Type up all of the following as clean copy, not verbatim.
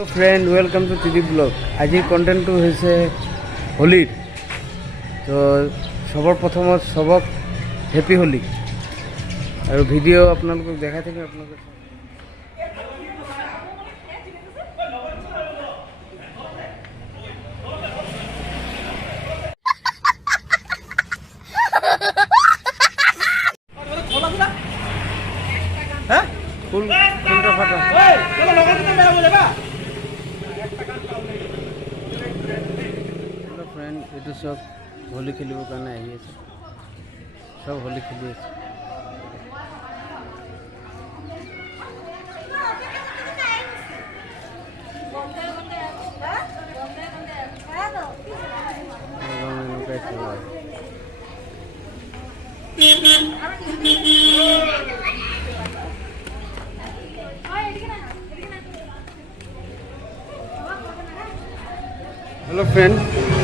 Hello friend, welcome to Tridiv blog. आज content है होली। तो सबर प्रथम सबक हैप्पी होली और भिडिओ अपना देखा थे अपना फुलटा फाटा फ्रेंड ये सब होली खेल कारण सब होली खेली हेलो फ्रेंड,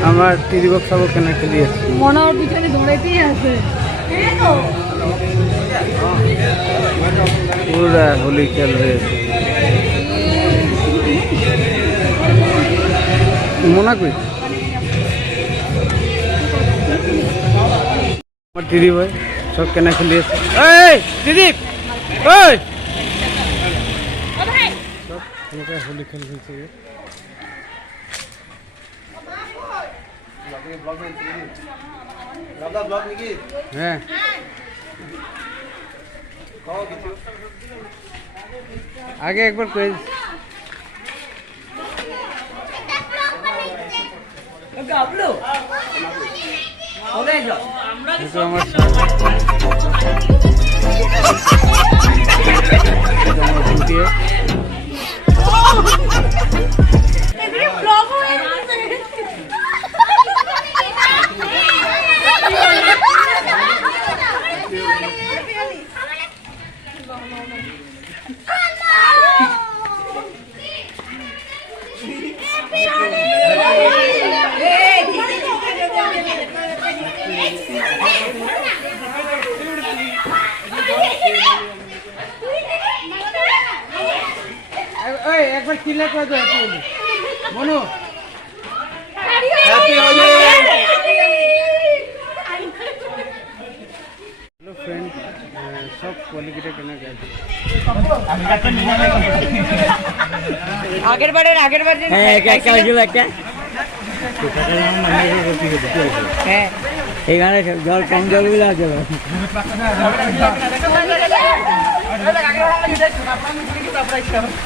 আমার টিরিবক সব কেনা খেলি আছে মনার পিছনে দৌড়াইতেই আছে পুরা হোলি খেল হয়েছে মনা কই আমার টিরি ভাই সব কেনা খেলি আছে এই টিরি ওই সব কেনা হোলি খেল হয়েছে হ্যাঁ আগে একবার কই গাবলো হবে যা আমরা তো আমার একবার কিলে করে দাও Manu happy Holi. Hello friend, सब क्वालिटी केना गए আগের বারে হ্যাঁ এক একটা হইছিল একটা হ্যাঁ এখানে জল কম জল গুলো আছে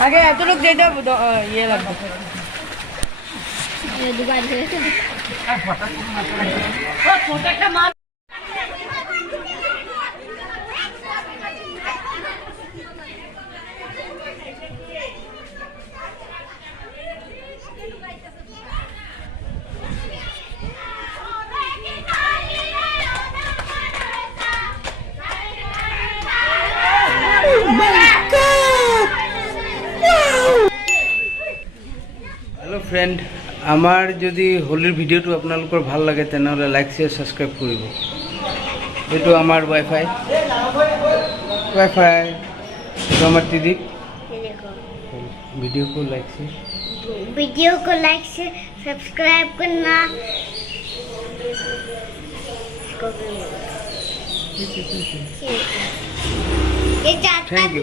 আগে এত লোক যেটা ইয়ে লাগবে हेलो फ्रेंड, आमार जदि होलिर भिडिओ आपनालोकर ভাল লাগে तेनहले लाइक शेयर सब्सक्राइब करिब। एटु आमार वाइफाई तो आमार दीदी वीडियो को लाइक से सब्सक्राइब करना। Thank you.